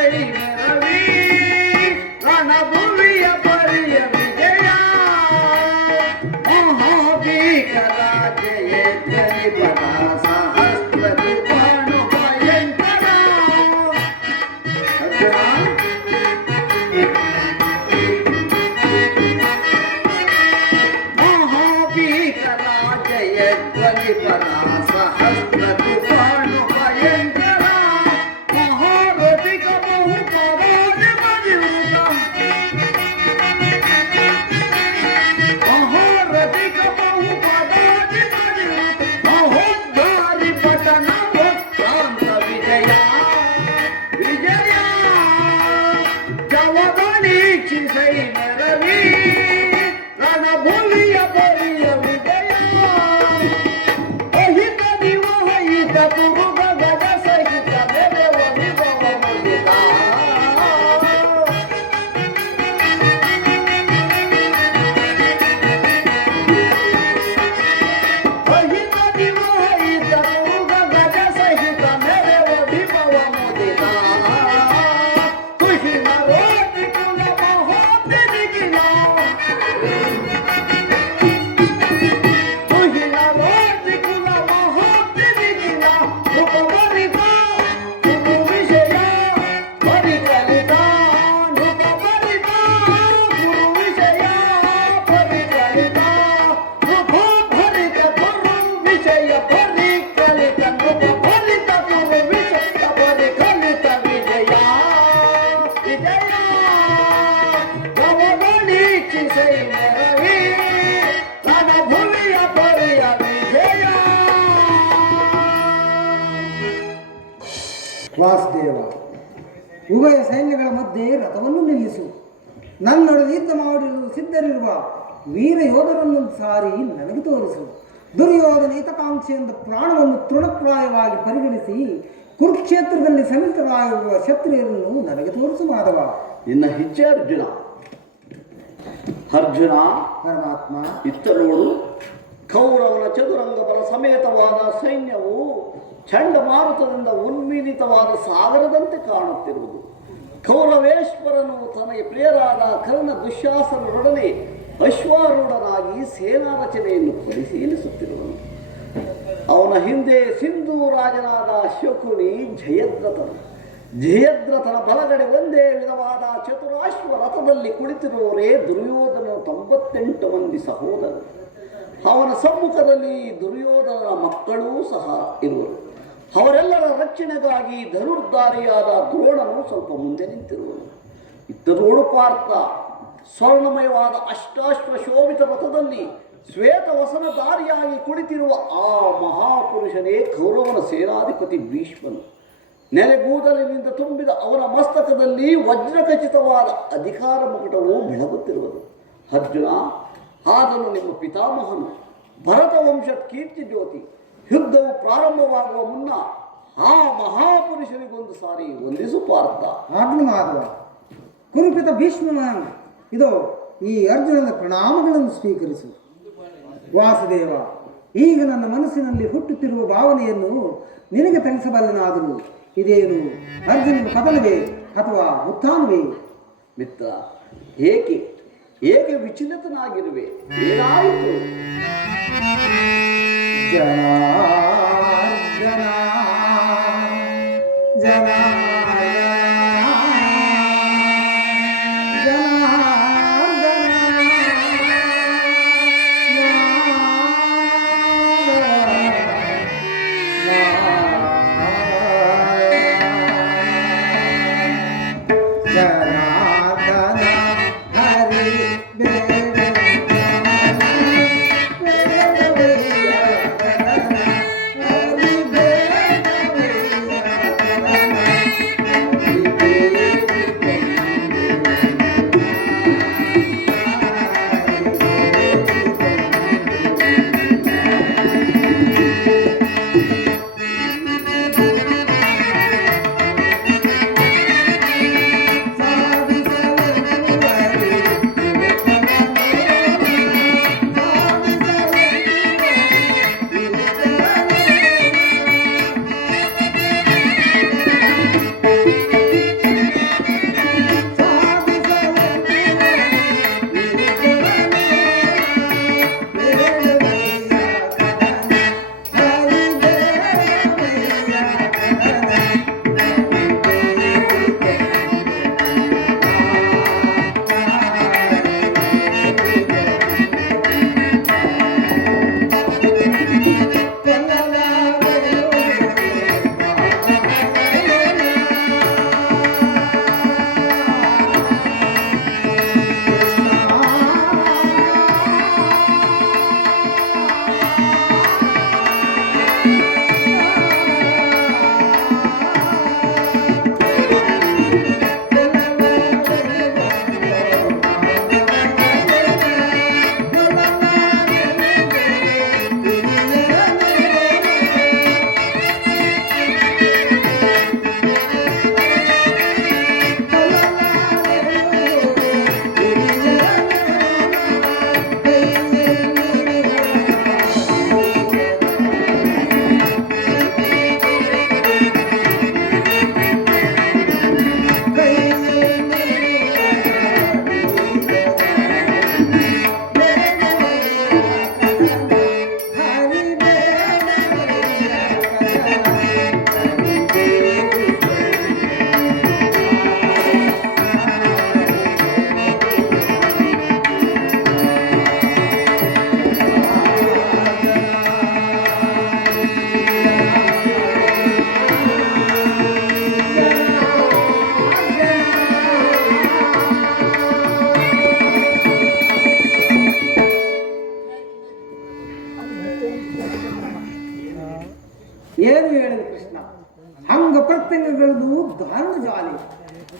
ಸೈನರವಿ ರಣಭುವಿಯ ಪರಿಯ ವಿಜಯ ಮಹಾಭೀಕರ ಜಯ ಧ್ವನಿಪದ ಸಹಸ್ರದು ಬಾಣು ಭಯಂಕರ ಮಹಾಭೀಕರ ಜಯ ಧ್ವನಿಪದ ಸಹಸ್ರದು ಬಾಣು ಭಯಂಕರ ಮಹಾರಥಿಕ ಬಹು ಪವಾದ ಮರಿಯುತ ಮಹಾರಥಿಕ ಬಹು ಪವಾದ ಮರಿಯುತ ಮಹೋದ್ಧಾರಿ ಪಟನ ಭಕ್ತಾಂತ ವಿಜಯ ವಿಜಯ ಜವಗಣೀಕ್ಷಿ ಸೈನರವಿ ರಣಭುವಿಯ ಪರಿಯ ವಿಜಯ ಅಹಿತ ದಿವಹಿತ ತುರುಗ ಗಜ ಸಹಿತ ಬೆಳೆವ ವಿಭವ ಮುಗಿತ ಅಹಿತ ದಿವಹಿತ ತುರುಗ ಗಜ ಸಹಿತ ಬೆಳೆವ ವಿಭವ ಮುಗಿತ ಖುಷಿ ನರೋತಿ ಕುಲ ಮಹೋದ್ದಿಗಿನ ತುಹಿನ ರೋತಿ ಕುಲ ಮಹೋದ್ದಿಗಿನ ರೂಪವರಿತ ಗುರು ವಿಷಯ ಪರಿಕಲಿತ ರೂಪವರಿತ ಗುರು ವಿಷಯ ಪರಿಕಲಿತ ರೂಪಭರಿತ ಗುರು ವಿಷಯ ಪರಿಕಲಿತ ರೂಪಭರಿತ ಗುರು ವಿಷಯ ಪರಿಕಲಿತ ವಿಜಯ ವಿಜಯ ಗಮಗಣೀಕ್ಷಿ ಸೈನರವಿ ರಣಭುವಿಯ ಪರಿಯ ವಿಜಯ. ವಾಸುದೇವ, ಉಭಯ ಸೈನ್ಯಗಳ ಮಧ್ಯೆ ರಥವನ್ನು ನಿಲ್ಲಿಸು. ನನ್ನೊಡನೆ ಯುದ್ಧ ಮಾಡಲು ಸಿದ್ಧರಿರುವ ವೀರ ಯೋಧರನ್ನು ಸಾರಿ ನನಗೆ ತೋರಿಸು. ದುರ್ಯೋಧನ ಹಿತಕಾಂಕ್ಷೆಯಿಂದ ಪ್ರಾಣವನ್ನು ತೃಣಪ್ರಾಯವಾಗಿ ಪರಿಗಣಿಸಿ ಕುರುಕ್ಷೇತ್ರದಲ್ಲಿ ಸಮಿತರಾಗಿರುವ ಕ್ಷತ್ರಿಯರನ್ನು ನನಗೆ ತೋರಿಸು ಮಾಧವ. ನಿನ್ನ ಹೆಜ್ಜೆ ಅರ್ಜುನ. ಅರ್ಜುನ ಪರಮಾತ್ಮ, ಇತ್ತ ನೋಡು, ಕೌರವನ ಚದುರಂಗ ಬಲ ಸಮೇತವಾದ ಸೈನ್ಯವು ಚಂಡಮಾರುತದಿಂದ ಉನ್ಮೀಲಿತವಾದ ಸಾಗರದಂತೆ ಕಾಣುತ್ತಿರುವುದು. ಕೌರವೇಶ್ವರನು ತನಗೆ ಪ್ರಿಯರಾದ ಕರ್ಣ ದುಶ್ಯಾಸನರೊಡನೆ ಅಶ್ವಾರೂಢನಾಗಿ ಸೇನಾ ರಚನೆಯನ್ನು ಪರಿಶೀಲಿಸುತ್ತಿರುವನು. ಅವನ ಹಿಂದೆ ಸಿಂಧೂ ರಾಜನಾದ ಶಕುನಿ ಜಯದ್ರಥನ ಬಲಗಡೆ ಒಂದೇ ವಿಧವಾದ ಚತುರಾಶ್ವ ರಥದಲ್ಲಿ ಕುಳಿತಿರುವವರೇ ದುರ್ಯೋಧನ 98 ಮಂದಿ ಸಹೋದರರು. ಅವನ ಸಮ್ಮುಖದಲ್ಲಿ ದುರ್ಯೋಧನನ ಮಕ್ಕಳೂ ಸಹ ಇರುವರು. ಅವರೆಲ್ಲರ ರಕ್ಷಣೆಗಾಗಿ ಧನುರ್ಧಾರಿಯಾದ ದ್ರೋಣನು ಸ್ವಲ್ಪ ಮುಂದೆ ನಿಂತಿರುವನು. ಇತ್ತ ನೋಡು ಪಾರ್ಥ, ಸ್ವರ್ಣಮಯವಾದ ಅಷ್ಟಾಶ್ವ ಶೋಭಿತ ರಥದಲ್ಲಿ ಶ್ವೇತವಸನಧಾರಿಯಾಗಿ ಕುಳಿತಿರುವ ಆ ಮಹಾಪುರುಷನೇ ಕೌರವನ ಸೇನಾಧಿಪತಿ ಭೀಷ್ಮನು. ನೆಲೆಗೂದಲಿನಿಂದ ತುಂಬಿದ ಅವನ ಮಸ್ತಕದಲ್ಲಿ ವಜ್ರಖಚಿತವಾದ ಅಧಿಕಾರ ಮುಕುಟವು ಬೆಳಗುತ್ತಿರುವುದು. ಅರ್ಜುನ, ಆದನು ನಿಮ್ಮ ಪಿತಾಮಹನು ಭರತ ವಂಶದ ಕೀರ್ತಿ ಜ್ಯೋತಿ. ಯುದ್ಧವು ಪ್ರಾರಂಭವಾಗುವ ಮುನ್ನ ಆ ಮಹಾಪುರುಷನಿಗೊಂದು ಸಾರಿ ವಂದಿಸು ಪಾರ್ಥ. ಆಗ್ಲಿ ಮಾಧವ. ಕುರುಪಿತ ಭೀಷ್ಮನ ಇದೋ ಈ ಅರ್ಜುನನ ಪ್ರಣಾಮಗಳನ್ನು ಸ್ವೀಕರಿಸು. ವಾಸುದೇವ, ಈಗ ನನ್ನ ಮನಸ್ಸಿನಲ್ಲಿ ಹುಟ್ಟುತ್ತಿರುವ ಭಾವನೆಯನ್ನು ನಿನಗೆ ತಿಳಿಸಬಲ್ಲನಾದರೂ ಇದೇನು ಅರ್ಜುನನ ಪತನವೇ ಅಥವಾ ಉತ್ಥಾನವೇ? ಮಿತ್ರ, ಏಕೆ ವಿಚಲಿತನಾಗಿರುವೆ? ಏನಾಯಿತು? ಜನಾರ್ದನ ಬಾಲೆ.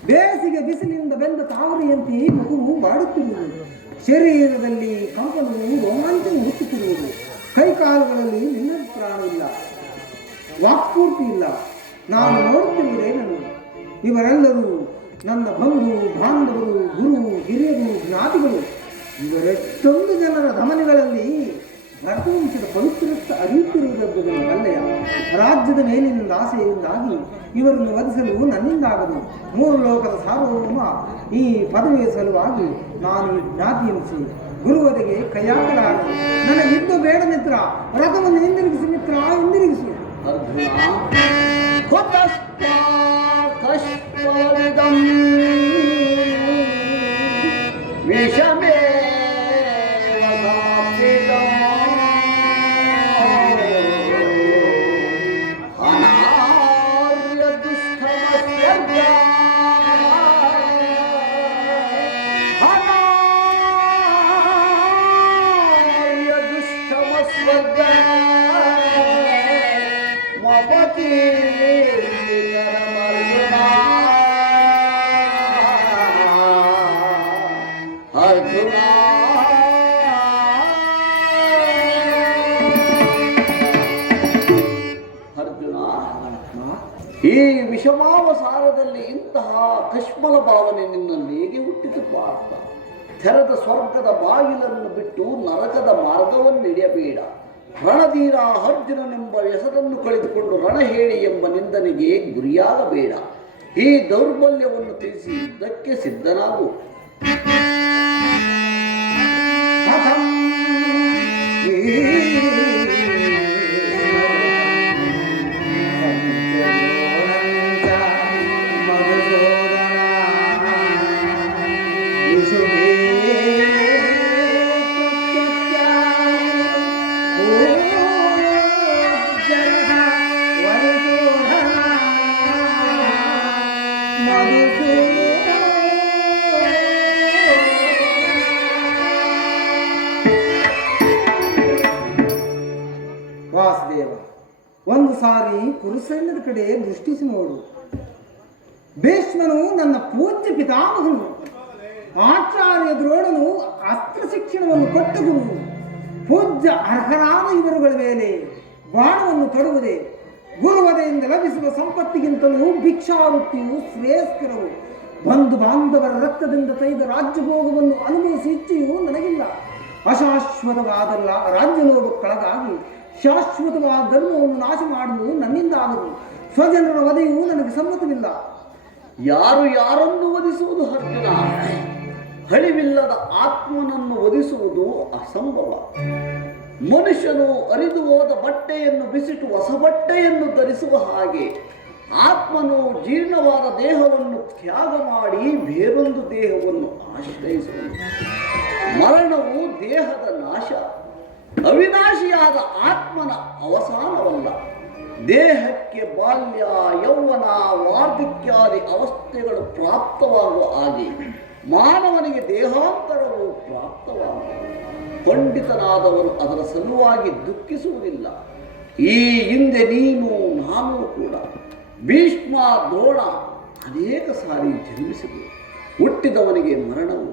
ಬೇಸಿಗೆ ಬಿಸಿಲಿನಿಂದ ಬೆಂದ ತಾವರೆಯಂತೆ ಮಗುವು ಬಾಡುತ್ತಿರುವುದು, ಶರೀರದಲ್ಲಿ ಕಂಪನವು ರೋಮಾಂಚನ ಹುಟ್ಟುತ್ತಿರುವುದು, ಕೈಕಾಲುಗಳಲ್ಲಿ ನಿನ್ನ ಪ್ರಾಣವಿಲ್ಲ, ವಾಕ್ಪೂರ್ತಿ ಇಲ್ಲ. ನಾನು ನೋಡುತ್ತಿರುವುದೇ ನನ್ನ ಇವರೆಲ್ಲರೂ ನನ್ನ ಬಂಧು ಬಾಂಧವರು, ಗುರು ಹಿರಿಯರು, ಜ್ಞಾತಿಗಳು. ಇವರೆಷ್ಟೊಂದು ಜನರ ಧಮನಿಗಳಲ್ಲಿ ಭರತವಂಶದ ಪವಿತ್ರತ್ವ ಅರಿಯುತ್ತಿರುವುದನ್ನು ಬಲ್ಲೆಯ. ರಾಜ್ಯದ ಮೇಲಿನಿಂದ ಆಸೆಯಿಂದಾಗಿ ಇವರನ್ನು ವಧಿಸಲು ನನ್ನಿಂದಾಗದು. ಮೂರು ಲೋಕದ ಸಾರ್ವಭೌಮ ಈ ಪದವಿಯ ಸಲುವಾಗಿ ನಾನು ಈ ಜ್ಞಾತಿ ಎನಿಸಿ ಗುರುವದೆಗೆ ಕೈಯಾಕಲಾರದು. ನನಗಿದ್ದು ಬೇಡ ಮಿತ್ರ, ರಥವನ್ನು ಹಿಂದಿರುಗಿಸಿ ಮಿತ್ರ, ಹಿಂದಿರುಗಿಸು. ವಿಷಮೇ ಈ ವಿಷಮಾವಸಾರದಲ್ಲಿ ಇಂತಹ ಕಶ್ಮಲ ಭಾವನೆ ನಿನ್ನಲ್ಲಿ ಹೇಗೆ ಹುಟ್ಟಿತು ಪಾರ್ಥ? ತೆರೆದ ಸ್ವರ್ಗದ ಬಾಗಿಲನ್ನು ಬಿಟ್ಟು ನರಕದ ಮಾರ್ಗವನ್ನು ಹಿಡಿಯಬೇಡ. ರಣಧೀರ ಅರ್ಜುನನೆಂಬ ಹೆಸರನ್ನು ಕಳೆದುಕೊಂಡು ರಣಹೇಳಿ ಎಂಬ ನಿಂದನೆಗೆ ಗುರಿಯಾಗಬೇಡ. ಈ ದೌರ್ಬಲ್ಯವನ್ನು ತಿಳಿಸಿ ಯುದ್ಧಕ್ಕೆ ಸಿದ್ಧನಾಗು. ವಾಸುದೇವ, ಒಂದು ಸಾರಿ ಕುರುಸೈನ್ಯದ ಕಡೆ ದೃಷ್ಟಿಸಿ ನೋಡು. ಭೀಷ್ಮನು ನನ್ನ ಪೂಜ್ಯ ಪಿತಾಮಹನು, ಆಚಾರ್ಯ ದ್ರೋಣನು ಅಸ್ತ್ರ ಶಿಕ್ಷಣವನ್ನು ಕೊಟ್ಟ ಗುರು. ಪೂಜ್ಯ ಅರ್ಹರಾದ ಇವರುಗಳ ಮೇಲೆ ಬಾಣವನ್ನು ತೊಡುವುದೇ ಗುರುವದೆಯಿಂದ ಲಭಿಸುವ ಸಂಪತ್ತಿಗಿಂತಲೂ ಭಿಕ್ಷಾವೃತ್ತಿಯು ಶ್ರೇಷ್ಠರವು. ಬಂಧು ಬಾಂಧವರ ರಕ್ತದಿಂದ ತೈದ ರಾಜ್ಯಭೋಗವನ್ನು ಅನುಭವಿಸಿ ಇಚ್ಛೆಯೂ ನನಗಿಲ್ಲ. ಅಶಾಶ್ವತವಾದಲ್ಲ ರಾಜ್ಯಲೋಭಕ್ಕೊಳಗಾಗಿ ಶಾಶ್ವತವಾದ ಧರ್ಮವನ್ನು ನಾಶ ಮಾಡುವುದು ನನ್ನಿಂದ ಆಗದು. ಸ್ವಜನರ ವಧೆಯೂ ನನಗೆ ಸಮ್ಮತವಿಲ್ಲ. ಯಾರು ಯಾರನ್ನು ವಧಿಸುವುದು ಅರ್ಜುನ? ಹಳಿವಿಲ್ಲದ ಆತ್ಮನನ್ನು ವಧಿಸುವುದು ಅಸಂಭವ. ಮನುಷ್ಯನು ಅರಿದು ಹೋದ ಬಟ್ಟೆಯನ್ನು ಬಿಸಿಟು ಹೊಸ ಬಟ್ಟೆಯನ್ನು ಧರಿಸುವ ಹಾಗೆ ಆತ್ಮನು ಜೀರ್ಣವಾದ ದೇಹವನ್ನು ತ್ಯಾಗ ಮಾಡಿ ಬೇರೊಂದು ದೇಹವನ್ನು ಆಶ್ರಯಿಸುವುದು. ಮರಣವು ದೇಹದ ನಾಶ, ಅವಿನಾಶಿಯಾದ ಆತ್ಮನ ಅವಸಾನವಲ್ಲ. ದೇಹಕ್ಕೆ ಬಾಲ್ಯ, ಯೌವನ, ವಾರ್ಧಕ್ಯಾದಿ ಅವಸ್ಥೆಗಳು ಪ್ರಾಪ್ತವಾಗುವ ಹಾಗೆ ಮಾನವನಿಗೆ ದೇಹಾಂತರವು ಪ್ರಾಪ್ತವಾಗುವುದು. ಪಂಡಿತನಾದವರು ಅದರ ಸಲುವಾಗಿ ದುಃಖಿಸುವುದಿಲ್ಲ. ಈ ಹಿಂದೆ ನೀನು ನಾನು ಕೂಡ ಭೀಷ್ಮ ದ್ರೋಣ ಅನೇಕ ಸಾರಿ ಜನ್ಮಿಸಿದೆ. ಹುಟ್ಟಿದವನಿಗೆ ಮರಣವು,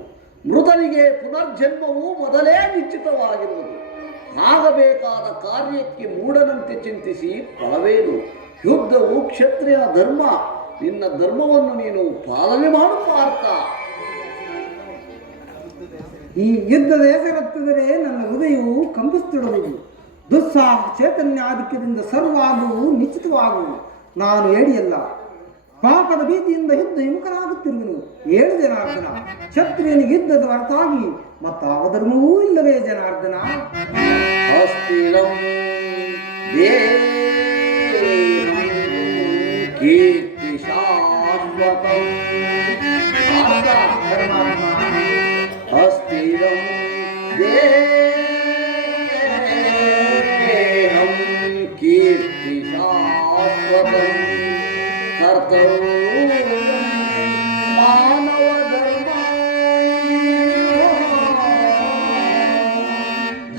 ಮೃತನಿಗೆ ಪುನರ್ಜನ್ಮವು ಮೊದಲೇ ನಿಶ್ಚಿತವಾಗಿರುವುದು. ಆಗಬೇಕಾದ ಕಾರ್ಯಕ್ಕೆ ಮೂಢನಂತೆ ಚಿಂತಿಸಿ ಫಲವೇನು? ಯುದ್ಧವು ಕ್ಷತ್ರಿಯನ ಧರ್ಮ. ನಿನ್ನ ಧರ್ಮವನ್ನು ನೀನು ಪಾಲನೆ ಮಾಡು ಪಾರ್ಥ. ಈ ಯುದ್ಧದ ಹೆಸರೆತ್ತಿದರೆ ನನ್ನ ಹೃದಯವು ಕಂಪಿಸುತ್ತಿಡುವುದು. ದುಸ್ಸಾಹ ಚೈತನ್ಯಾಧಿಕ್ಯದಿಂದ ಸರ್ವಾಗುವು ನಿಶ್ಚಿತವಾಗುವು. ನಾನು ಹೇಳಿಯಲ್ಲ, ಪಾಪದ ಭೀತಿಯಿಂದ ಯುದ್ಧ ವಿಮುಖನಾಗುತ್ತಿರುವನು. 7 ಜನಾರ್ದನ. ಕ್ಷತ್ರಿಯನಿಗೆ ಯುದ್ಧದ ಹೊರತಾಗಿ ಮತ್ತಾವ ಧರ್ಮವೂ ಇಲ್ಲವೇ ಜನಾರ್ದನ? ಕೀರ್ತಿ ಶಾಶ್ವತಂ ಅಸ್ಥಿರಂ ದೇಹಂ ಕೀರ್ತಿ ಶಾಶ್ವತಂ ಕರ್ತವ್ಯಂ ಮಾನವ ಧರ್ಮ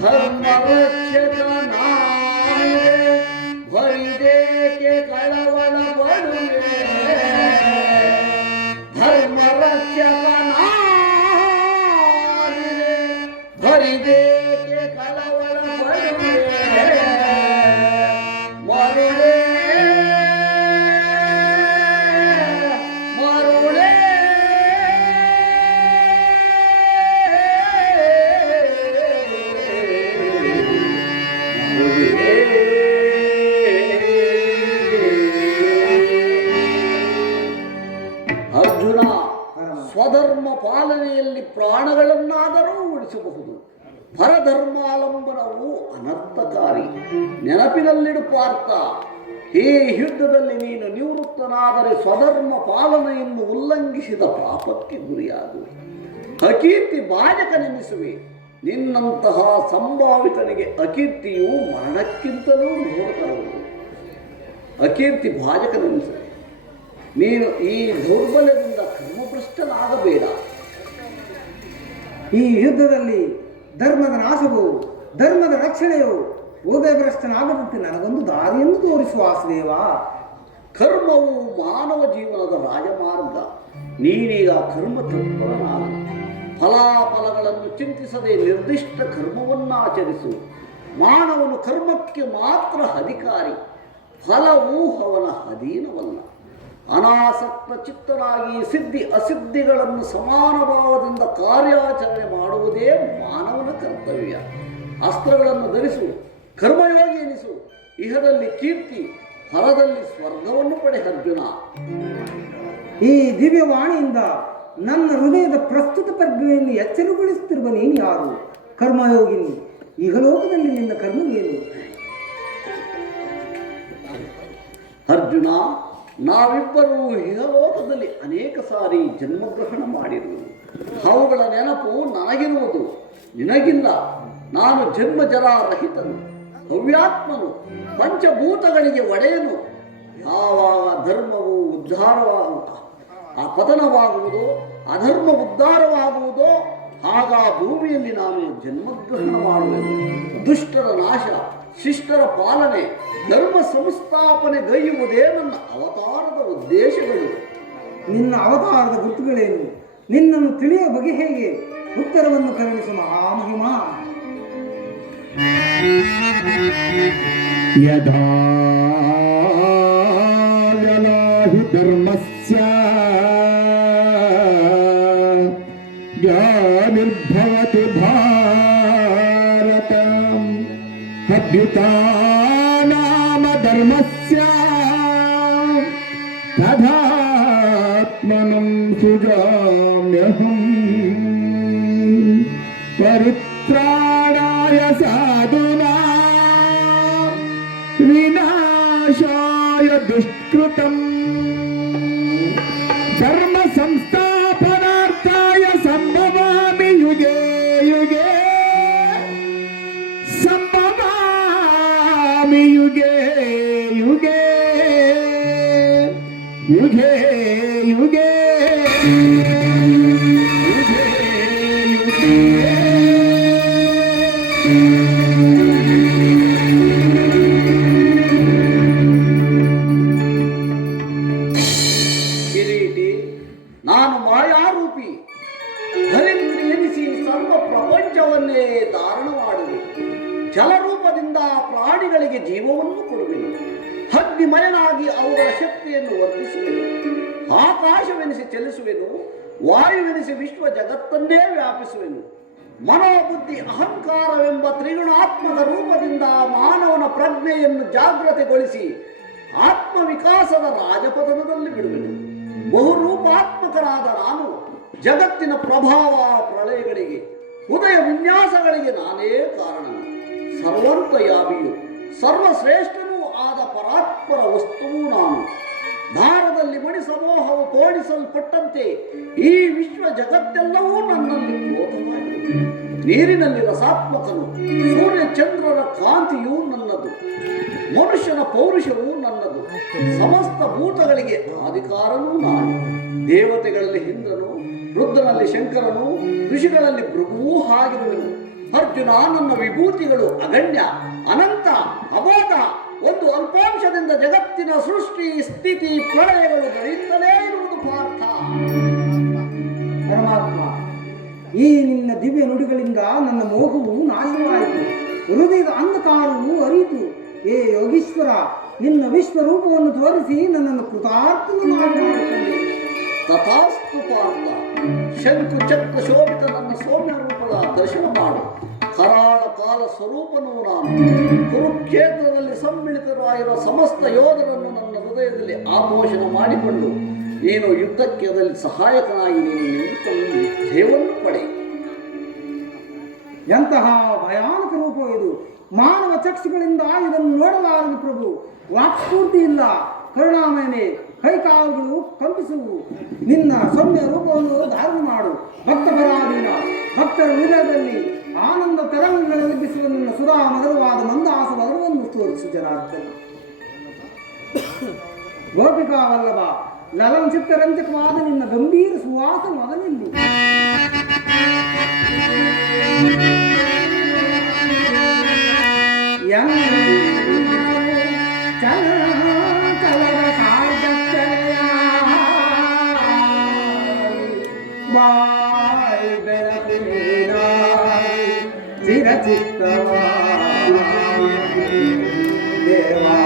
ಧರ್ಮ ರಕ್ಷಕನಾಯ ಭೈದೇಕೆ ಕಳವಳ ಪಡುವೆ ಅರಿದೇಕೆ ಕಳವಳ ಪಡುವೆ ಮರುಳೇ ಮರುಳೇ ಅರ್ಜುನ, ಸ್ವಧರ್ಮ ಪಾಲನೆಯಲ್ಲಿ ಪ್ರಾಣಗಳನ್ನಾದರೂ ಉಳಿಸಬಹುದು. ಪರಧರ್ಮಾಲಂಬನವು ಅನರ್ಥಕಾರಿ. ನೆನಪಿನಲ್ಲಿಡು ಪಾರ್ಥ, ಈ ಯುದ್ಧದಲ್ಲಿ ನೀನು ನಿವೃತ್ತನಾದರೆ ಸ್ವಧರ್ಮ ಪಾಲನೆಯನ್ನು ಉಲ್ಲಂಘಿಸಿದ ಪಾಪಕ್ಕೆ ಗುರಿಯಾಗುವೆ, ಅಕೀರ್ತಿ ಭಾಜಕನೆನಿಸುವೆ. ನಿನ್ನಂತಹ ಸಂಭಾವಿತನಿಗೆ ಅಕೀರ್ತಿಯು ಮರಣಕ್ಕಿಂತಲೂ ನೋಡತರುವುದು. ಅಕೀರ್ತಿ ಭಾಜಕನೆನಿಸುವೆ. ನೀನು ಈ ದೌರ್ಬಲ್ಯದಿಂದ ಕರ್ಮಭ್ರಷ್ಟನಾಗಬೇಡ. ಈ ಯುದ್ಧದಲ್ಲಿ ಧರ್ಮದ ನಾಶವು ಧರ್ಮದ ರಕ್ಷಣೆಯು ಭ್ರಷ್ಟನಾಗದಂತೆ ನನಗೊಂದು ದಾರಿಯನ್ನು ತೋರಿಸುವ ವಾಸುದೇವ. ಕರ್ಮವು ಮಾನವ ಜೀವನದ ರಾಜಮಾರ್ಗ. ನೀನೀಗ ಕರ್ಮ ತತ್ಪರನಾಗ. ಫಲಾಫಲಗಳನ್ನು ಚಿಂತಿಸದೆ ನಿರ್ದಿಷ್ಟ ಕರ್ಮವನ್ನಾಚರಿಸು. ಮಾನವನು ಕರ್ಮಕ್ಕೆ ಮಾತ್ರ ಅಧಿಕಾರಿ, ಫಲವು ಅವನ ಅಧೀನವಲ್ಲ. ಅನಾಸಕ್ತ ಚಿತ್ತನಾಗಿ ಸಿದ್ಧಿ ಅಸಿದ್ಧಿಗಳನ್ನು ಸಮಾನ ಭಾವದಿಂದ ಕಾರ್ಯಾಚರಣೆ ಮಾಡುವುದೇ ಮಾನವನ ಕರ್ತವ್ಯ. ಅಸ್ತ್ರಗಳನ್ನು ಧರಿಸು, ಕರ್ಮಯೋಗಿ ಎನಿಸು. ಇಹದಲ್ಲಿ ಕೀರ್ತಿ, ಹರದಲ್ಲಿ ಸ್ವರ್ಗವನ್ನು ಪಡೆ ಅರ್ಜುನ. ಈ ದಿವ್ಯವಾಣಿಯಿಂದ ನನ್ನ ಹೃದಯದ ಪ್ರಸ್ತುತ ಪ್ರಜ್ಞೆಯನ್ನು ಎಚ್ಚರಗೊಳಿಸುತ್ತಿರುವ ನೀನು ಯಾರು? ಕರ್ಮಯೋಗಿನಿ, ಇಹಲೋಕದಲ್ಲಿ ನಿನ್ನ ಕರ್ಮವೇನು? ಅರ್ಜುನ, ನಾವಿಬ್ಬರೂ ಇಹಲೋಕದಲ್ಲಿ ಅನೇಕ ಸಾರಿ ಜನ್ಮಗ್ರಹಣ ಮಾಡಿರುವುದು. ಅವುಗಳ ನೆನಪು ನನಗಿರುವುದು, ನಿನಗಿಲ್ಲ. ನಾನು ಜನ್ಮ ಜರಾರಹಿತನು, ಹವ್ಯಾತ್ಮನು, ಪಂಚಭೂತಗಳಿಗೆ ಒಡೆಯನು. ಯಾವಾಗ ಧರ್ಮವು ಪತನವಾಗುವುದೋ, ಅಧರ್ಮ ಉದ್ಧಾರವಾಗುವುದೋ ಆಗ ಭೂಮಿಯಲ್ಲಿ ನಾನು ಜನ್ಮಗ್ರಹಣ ಮಾಡುವೆನು. ದುಷ್ಟರ ನಾಶ, ಶಿಷ್ಟರ ಪಾಲನೆ, ಧರ್ಮ ಸಂಸ್ಥಾಪನೆ ಗೈಯುವುದೇ ನನ್ನ ಅವತಾರದ ಉದ್ದೇಶಗಳು. ನಿನ್ನ ಅವತಾರದ ಗುರುತುಗಳೇನು? ನಿನ್ನನ್ನು ತಿಳಿಯುವ ಬಗೆ ಹೇಗೆ? ಉತ್ತರವನ್ನು ಕರುಣಿಸು ಮಹಾಮಹಿಮಾ. ಯದಾ ವ್ಯಲಾಹಿ ಧರ್ಮಸ್ಯ ಗ್ಲಾನಿರ್ಭವತಿ ಭಾರತ ಅಭ್ಯುತ್ಥಾನಾಮ ಧರ್ಮಸ್ಯ ತದಾತ್ಮನಂ ಸೃಜಾಮ್ಯಹಂ ಪರಿತ್ರಾಣಾಯ ಸಾಧೂನಾಂ ವಿನಾಶಾಯ ದುಷ್ಕೃತಂ ಧರ್ಮ ಸಂಸ್ಥಾಪನಾರ್ಥಾಯ ಸಂಭವಾಮಿ ಯುಗೆ ಯುಗೆ ಸಂಭವಾಮಿ ಯುಗೆ ಯುಗೆ ಯುಗೆ ಯುಗೆ ಕಿರೀಟಿ, ನಾನು ಮಾಯಾರೂಪಿ, ಧರಿತ್ರಿ ಎನಿಸಿ ಸರ್ವ ಪ್ರಪಂಚವನ್ನೇ ಧಾರಣ ಮಾಡುವೆ. ಜಲರೂಪದಿಂದ ಪ್ರಾಣಿಗಳಿಗೆ ಜೀವವನ್ನು ಕೊಡುವೆನು. ಅಗ್ನಿಮಯನಾಗಿ ಅವುಗಳ ಶಕ್ತಿಯನ್ನು ವರ್ಧಿಸುವೆನು. ಆಕಾಶವೆನಿಸಿ ಚಲಿಸುವೆನು. ವಾಯುವೆನಿಸಿ ವಿಶ್ವ ಜಗತ್ತನ್ನೇ ವ್ಯಾಪಿಸುವೆನು. ಮನೋಬುದ್ಧಿ ಅಹಂಕಾರವೆಂಬ ತ್ರಿಗುಣಾತ್ಮಕ ರೂಪದಿಂದ ಮಾನವನ ಪ್ರಜ್ಞೆಯನ್ನು ಜಾಗೃತೆಗೊಳಿಸಿ ಆತ್ಮವಿಕಾಸದ ರಾಜಪಥನದಲ್ಲಿ ಬಿಡುವೆನು. ಬಹುರೂಪಾತ್ಮಕನಾದ ನಾನು ಜಗತ್ತಿನ ಪ್ರಭಾವ ಪ್ರಳಯಗಳಿಗೆ, ಉದಯ ವಿನ್ಯಾಸಗಳಿಗೆ ನಾನೇ ಕಾರಣನು. ಸರ್ವಂತಯಾಮಿಯು, ಸರ್ವಶ್ರೇಷ್ಠನೂ ಆದ ಪರಾತ್ಪರ ವಸ್ತುವು ನಾನು. ದಾರದಲ್ಲಿ ಮಣಿ ಸಮೂಹವು ತೋಡಿಸಲ್ಪಟ್ಟಂತೆ ಈ ವಿಶ್ವ ಜಗತ್ತೆಲ್ಲವೂ ನನ್ನಲ್ಲಿ ಪ್ರೋತವಾಗಿದೆ. ನೀರಿನಲ್ಲಿ ರಸಾತ್ಮಕನು, ಸೂರ್ಯ ಚಂದ್ರರ ಕಾಂತಿಯೂ ನನ್ನದು, ಮನುಷ್ಯನ ಪೌರುಷವೂ ನನ್ನದು. ಸಮಸ್ತ ಭೂತಗಳಿಗೆ ಅಧಿಕಾರವೂ ನಾನು. ದೇವತೆಗಳಲ್ಲಿ ಇಂದ್ರನು, ರುದ್ರನಲ್ಲಿ ಶಂಕರನು, ಋಷಿಗಳಲ್ಲಿ ಭೃಗುವೂ ಆಗಿರುವೆನು. ಅರ್ಜುನ, ನನ್ನ ವಿಭೂತಿಗಳು ಅಗಣ್ಯ, ಅನಂತ, ಅಬೋಧ. ಒಂದು ಅಲ್ಪಾಂಶದಿಂದ ಜಗತ್ತಿನ ಸೃಷ್ಟಿ ಸ್ಥಿತಿ ಪ್ರಳಯಗಳು ನಡೆಯುತ್ತಲೇ ಇರುವುದು ಪಾರ್ಥ. ಪರಮಾತ್ಮ, ಈ ನಿನ್ನ ದಿವ್ಯ ನುಡಿಗಳಿಂದ ನನ್ನ ಮೋಹವು ನಾಶವಾಯಿತು, ಹೃದಯದ ಅಂಧಕಾರವು ಅರಿಯಿತು. ಏ ಯೋಗೀಶ್ವರ, ನಿನ್ನ ವಿಶ್ವರೂಪವನ್ನು ತೋರಿಸಿ ನನ್ನನ್ನು ಕೃತಾರ್ಥನಾಗಿ ಮಾಡಿಕೊಂಡೆ. ತಥಾಸ್ತು ಪಾರ್ಥ. ಶಂಕು ಚಕ್ರ ಶೋಭಿತ ನನ್ನ ಸೌಮ್ಯ ರೂಪದ ದರ್ಶನ ಮಾಡು. ಕರಾಳ ಕಾಲ ಸ್ವರೂಪನೂ ನಾನು. ಕುರುಕ್ಷೇತ್ರದಲ್ಲಿ ಸಮ್ಮಿಳಿತರಾಗಿರುವ ಸಮಸ್ತ ಯೋಧರನ್ನು ನನ್ನ ಹೃದಯದಲ್ಲಿ ಆಪೋಷಣ ಮಾಡಿಕೊಂಡು ನೀನು ಯುದ್ಧಕ್ಕೆ ಅದರಲ್ಲಿ ಸಹಾಯಕನಾಗಿ ನೀನು ನಿಂತುಕೊಂಡು ಜಯವನ್ನು ಪಡೆ. ಎಂತಹ ಭಯಾನಕ ರೂಪ ಇದು! ಮಾನವ ಚಕ್ಷುಗಳಿಂದ ಇದನ್ನು ನೋಡಲಾರದು ಪ್ರಭು. ವಾಕ್ಸ್ಫೂರ್ತಿ ಇಲ್ಲ, ಕರುಣಾಮಯನೇ. ಕೈಕಾಲುಗಳು ಕಂಪಿಸುವು. ನಿನ್ನ ಸೌಮ್ಯ ರೂಪವನ್ನು ಧಾರಣೆ ಮಾಡು. ಭಕ್ತ ಪರಾಧೀನ ಭಕ್ತರ ಹೃದಯದಲ್ಲಿ ಆನಂದ ತರಂಗಗಳನ್ನು ಎಬ್ಬಿಸುವ ನಿನ್ನ ಸುಧಾ ಮಧುರವಾದ ಮಂದಾಸ ಮಧುರವನ್ನು ತೋರಿಸು ಜನಾರ್ದನ. ಗೋಪಿಕಾ ವಲ್ಲಭ, ಲಲನ ಚಿತ್ತರಂಜಕವಾದ ನಿನ್ನ ಗಂಭೀರ ಸುವಾಸ ಮೊದಲಿಲ್ಲಿ. ಚಲದ ಕಾಲದಚ್ಚನೆಯ ಬಾಯ್ ಬೆಳಕಿನ ಚಿರಚಿತ್ತವ ದೇವಾ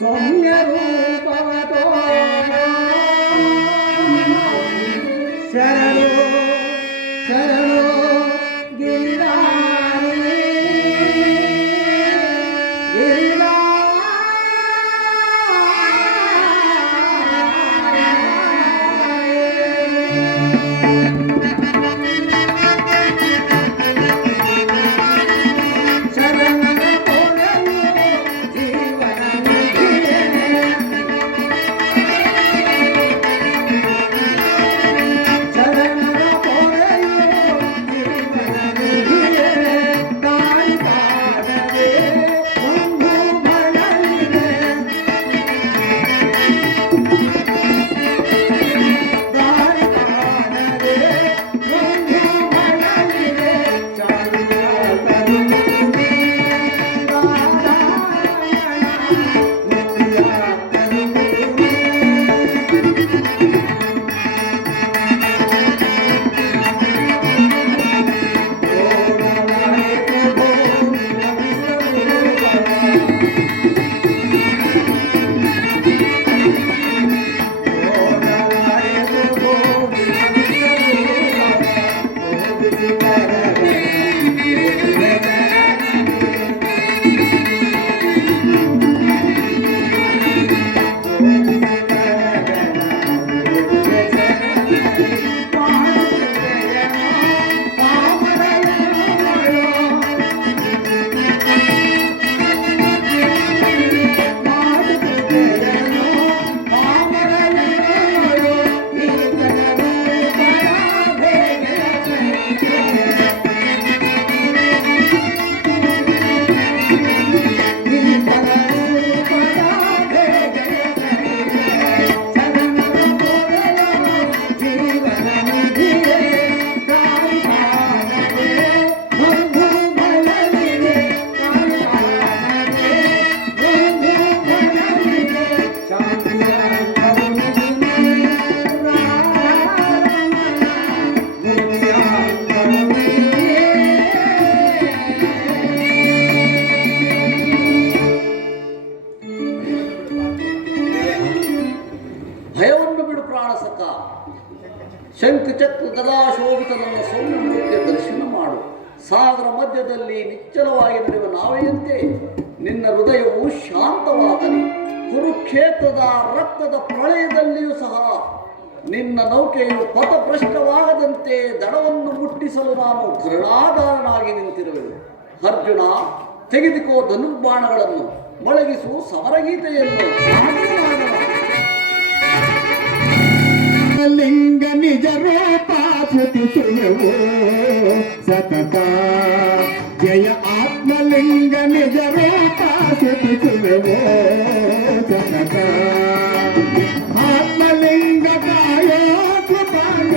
ಸೌಮ್ಯ ರೂಪವತೋ ಶರಣೋ ಶರಣೋ ಗಿರಿರಾರಿ ಶಂಖಚಕ್ರ ಗದಾಶೋಭಿತ ನನ್ನ ಸೌಮ್ಯ ಮೂರ್ತಿಯ ದರ್ಶನ ಮಾಡು. ಸಾಗರ ಮಧ್ಯದಲ್ಲಿ ನಿಚ್ಚಲವಾಗಿ ನಡೆಯುವ ನಾವೆಯಂತೆ ನಿನ್ನ ಹೃದಯವು ಶಾಂತವಾಗಲಿ. ಕುರುಕ್ಷೇತ್ರದ ರಕ್ತದ ಪ್ರಳಯದಲ್ಲಿಯೂ ಸಹ ನಿನ್ನ ನೌಕೆಯು ಪಥಭ್ರಷ್ಟವಾಗದಂತೆ ದಡವನ್ನು ಮುಟ್ಟಿಸಲು ನಾನು ಕರುಣಾಧಾರನಾಗಿ ನಿಂತಿರುವೆನು. ಅರ್ಜುನ, ತೆಗೆದುಕೋ ಧನುರ್ಬಾಣಗಳನ್ನು, ಮೊಳಗಿಸು ಸಮರಗೀತೆಯನ್ನು. ಲಿಂಗ ನಿಜ ರೂಪ ಸ್ತುತಿಸುವೆವು ಸತತ. ಜಯ ಆತ್ಮಲಿಂಗ ನಿಜ ರೂಪ ಸ್ತುತಿಸುವೆವು ಸತತ. ಆತ್ಮಲಿಂಗ ಕಾಯೋ ಕೃಪಾಯ,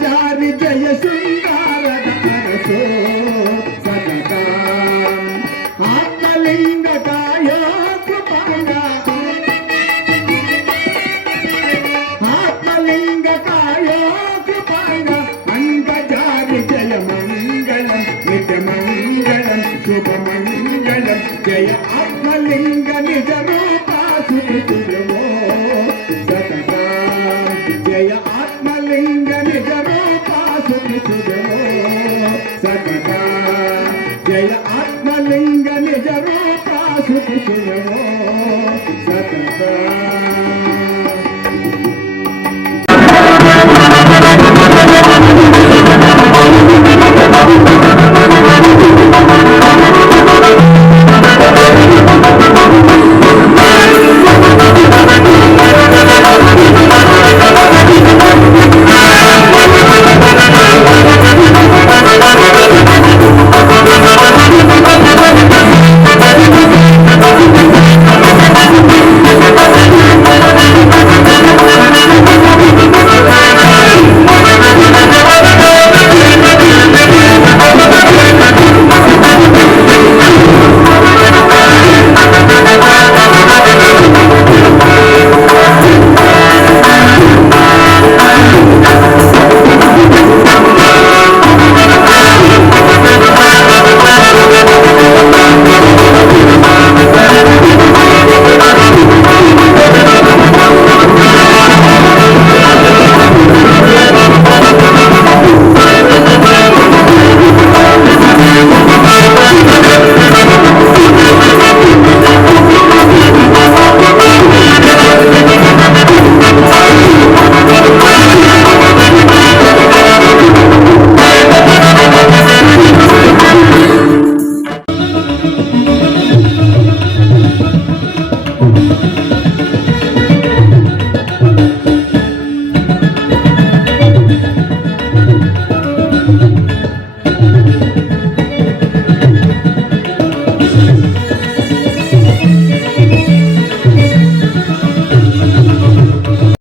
ಜಾರಿ ಜಯ ಶೃಂಗಾರದ ಅರಸೋ ಸತತ ಆತ್ಮಲಿಂಗ ಕಾಯೋ ಕೃಪಾಂಗ ಆತ್ಮಲಿಂಗ ಕಾಯೋ ಕೃಪಾಂಗ ಅಂಗ ಜಾರಿ ಜಯ ಮಂಗಳಂ ನಿತ್ಯ ಮಂಗಳಂ ಶುಭ ಮಂಗಳಂ ಜಯ ಆತ್ಮಲಿಂಗ ನಿಜ ರೂಪ ಸುಖಿಸುವೆವೋ ಸತತ ಜಯ ಆತ್ಮಲಿಂಗ ನಿಜ ರೂಪ ಸುಖಿಸುವೆವೋ ಸತತ ಜಯ ಆತ್ಮಲಿಂಗ ನಿಜ ರೂಪ ಸುಖಿಸುವೆವೋ